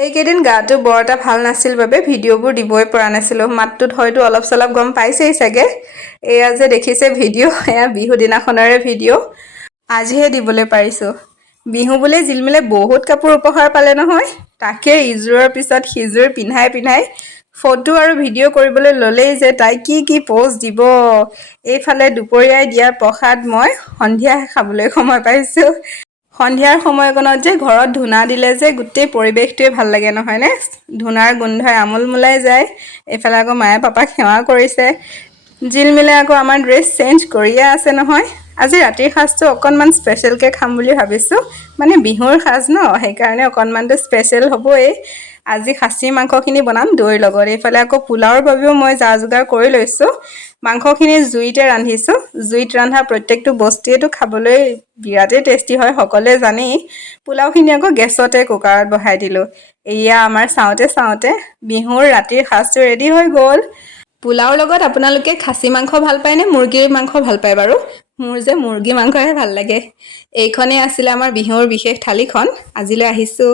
এইকেইদিন গাটো বৰ এটা ভাল নাছিল বাবে ভিডিঅ'বোৰ দিবই পৰা নাছিলোঁ। মাতটোত হয়তো অলপ চলপ গম পাইছেই চাগে। এয়া যে দেখিছে ভিডিঅ', এয়া বিহু দিনাখনৰে ভিডিঅ'। আজিহে দিবলৈ পাৰিছোঁ। বিহু বুলি জিলমিলে বহুত কাপোৰ উপহাৰ পালে নহয়। তাকে ইযোৰৰ পিছত সিযোৰ পিন্ধাই ফটো আৰু ভিডিঅ' কৰিবলৈ ল'লেই যে তাই কি প'জ দিব। এইফালে দুপৰীয়াই দিয়াৰ প্ৰসাদ মই সন্ধিয়া খাবলৈ সময় পাইছোঁ। সন্ধিয়াৰ সময়কণত যে ঘৰত ধূনা দিলে যে গোটেই পৰিৱেশটোৱে ভাল লাগে নহয়নে? ধূনাৰ গোন্ধই আমোল মোলাই যায়। এইফালে আকৌ মায়ে পাপাক সেৱা কৰিছে। জিলমিলে আকৌ আমাৰ ড্ৰেছ চেঞ্জ কৰিয়ে আছে নহয়। আজি ৰাতিৰ সাজটো অকণমান স্পেচিয়েলকৈ খাম বুলি ভাবিছোঁ। মানে বিহুৰ সাজ ন, সেইকাৰণে অকণমানটো স্পেচিয়েল হ'বই। আজি খাচী মাংসখিনি বনাম দৈৰ লগত। এইফালে আকৌ পোলাওৰ বাবেও মই যা যোগাৰ কৰি লৈছোঁ। মাংসখিনি জুইতে ৰান্ধিছোঁ। জুইত ৰন্ধা প্ৰত্যেকটো বস্তুৱেতো খাবলৈ বিৰাটেই টেষ্টি হয়, সকলোৱে জানেই। পোলাওখিনি আকৌ গেছতে কুকাৰত বহাই দিলোঁ। এয়া আমাৰ চাওঁতে বিহুৰ ৰাতিৰ সাজটো ৰেডি হৈ গ'ল। পোলাওৰ লগত আপোনালোকে খাচী মাংস ভাল পায় নে মুৰ্গীৰ মাংস ভাল পায় বাৰু? মোৰ যে মুৰ্গী মাংসহে ভাল লাগে। এইখনেই আছিলে আমাৰ বিহুৰ বিশেষ থালিখন। আজিলৈ আহিছোঁ।